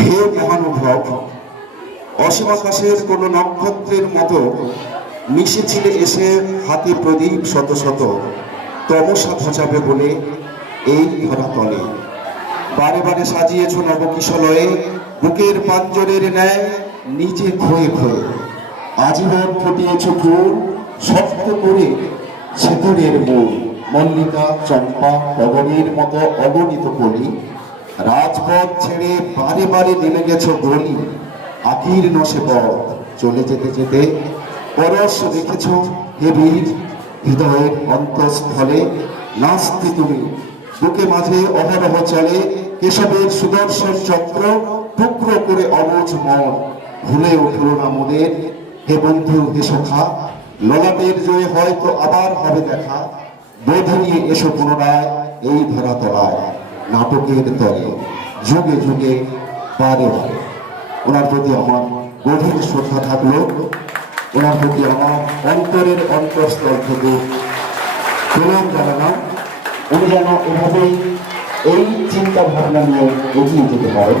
হে মহানুভব, অসীম আকাশের কোন নক্ষত্রের মতো মিশেছিলে এসে হাতে প্রদীপ শত শত, তমসা ঘোচাবে বলে এই ধরাতলে। বারে বারে সাজিয়েছ নবকিশলয়ে, বুকের পাঞ্জরের ন্যায় নিচে ক্ষয়ে ক্ষয়ে। আজীবন ফুটিয়েছ ফুল শক্ত করে ছেতুরের মূল, মল্লিকা চম্পা টগরের মতো অগণিত কলি। রাজপথ ছেড়ে বারে বারে নেমে গেছ গলি, আকীর্ণ সে পথ চলে যেতে যেতে পরশ রেখেছ হে বীর হৃদয়ের অন্তঃস্থলে। নাস্তি তুমি বুকে মাঝে অহরহ চলে কেশবের সুদর্শন চক্র, টুকরো করে অবুঝ মন ভুলে উঠল না মোদের। হে বন্ধু হে সখা, ললাটের জয়ে হয়তো আবার হবে দেখা, বোধ নিয়ে এসো পুনরায় এই ধরাতলায়, নাটকের তলে যুগে যুগে বারে বারে। ওনার প্রতি আমার গভীর শ্রদ্ধা থাকলো, ওনার প্রতি আমার অন্তরের অন্তঃস্থল থেকে প্রণাম জানালাম। উনি যেন এভাবেই এই চিন্তা ভাবনা নিয়ে এগিয়ে যেতে পারে।